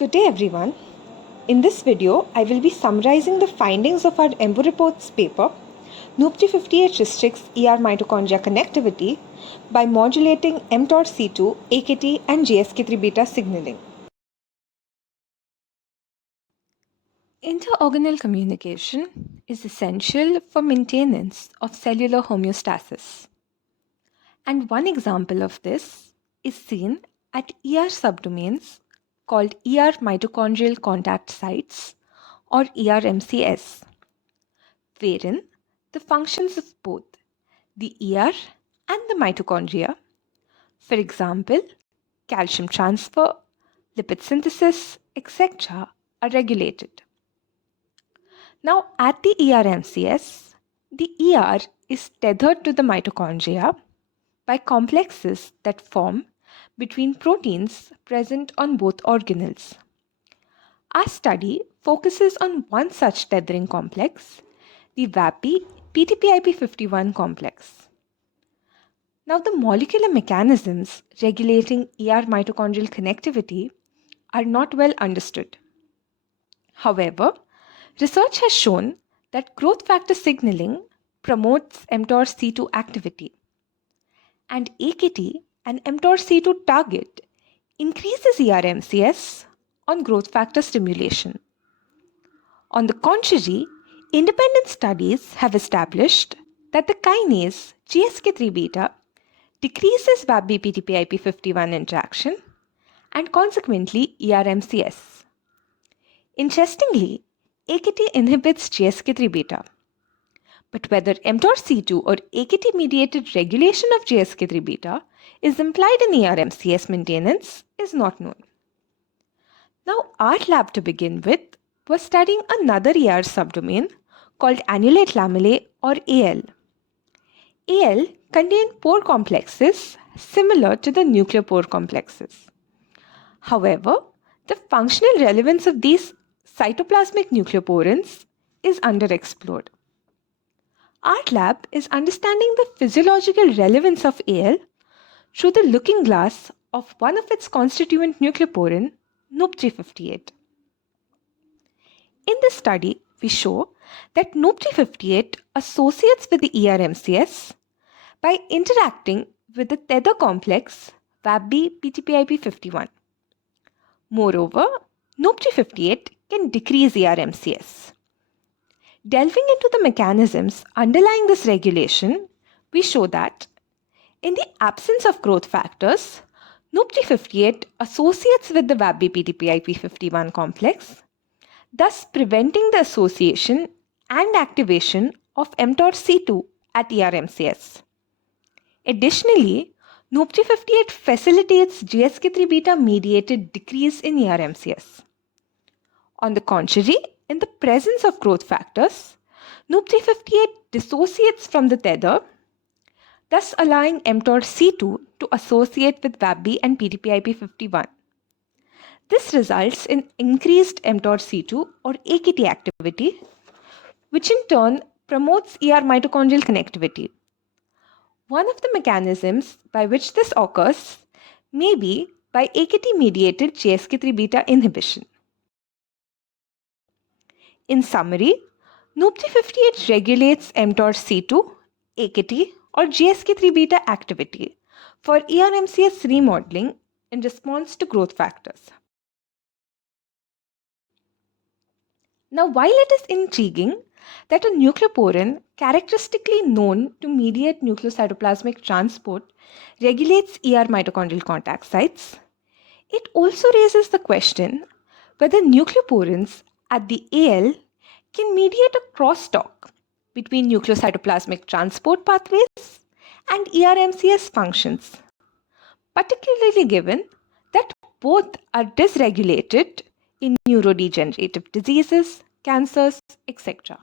Good day everyone. In this video, I will be summarizing the findings of our EMBO Reports paper, Nup358 restricts ER-mitochondria connectivity by modulating mTORC2, AKT and GSK3 beta signaling. Interorganal communication is essential for maintenance of cellular homeostasis. And one example of this is seen at ER subdomains called ER-mitochondrial contact sites or ERMCS, wherein the functions of both the ER and the mitochondria, for example, calcium transfer, lipid synthesis, etc., are regulated. Now, at the ERMCS, the ER is tethered to the mitochondria by complexes that form between proteins present on both organelles. Our study focuses on one such tethering complex, the VAP-PTPIP51 complex. Now, the molecular mechanisms regulating ER-mitochondrial connectivity are not well understood. However, research has shown that growth factor signaling promotes mTORC2 activity, and AKT and mTORC2 target increases ERMCS on growth factor stimulation. On the contrary, independent studies have established that the kinase GSK3 beta decreases VAP-PTPIP51 interaction and consequently ERMCS. Interestingly, AKT inhibits GSK3 beta. But whether mTORC2 or AKT-mediated regulation of GSK3 beta is implied in ERMCS maintenance is not known. Now, our lab to begin with was studying another ER subdomain called annulate lamellae or AL. AL contain pore complexes similar to the nuclear pore complexes. However, the functional relevance of these cytoplasmic nucleoporins is underexplored. Our lab is understanding the physiological relevance of AL through the looking glass of one of its constituent nucleoporin, Nup358. In this study, we show that Nup358 associates with the ERMCS by interacting with the tether complex VAP-PTPIP51. Moreover, Nup358 can decrease ERMCS. Delving into the mechanisms underlying this regulation, we show that in the absence of growth factors, Nup358 associates with the VAP-PTPIP51 complex, thus preventing the association and activation of mTORC2 at ERMCS. Additionally, Nup358 facilitates GSK3 beta mediated decrease in ERMCS. On the contrary, in the presence of growth factors, Nup358 dissociates from the tether, thus allowing mTORC2 to associate with VAP and PTPIP51. This results in increased mTORC2 or AKT activity, which in turn promotes ER-mitochondrial connectivity. One of the mechanisms by which this occurs may be by AKT-mediated GSK3 beta inhibition. In summary, Nup358 regulates mTORC2, AKT or GSK3 beta activity for ERMCS remodeling in response to growth factors. Now, while it is intriguing that a nucleoporin characteristically known to mediate nucleocytoplasmic transport regulates ER-mitochondrial contact sites, it also raises the question whether nucleoporins at the AL can mediate a crosstalk between nucleocytoplasmic transport pathways and ERMCS functions, particularly given that both are dysregulated in neurodegenerative diseases, cancers, etc.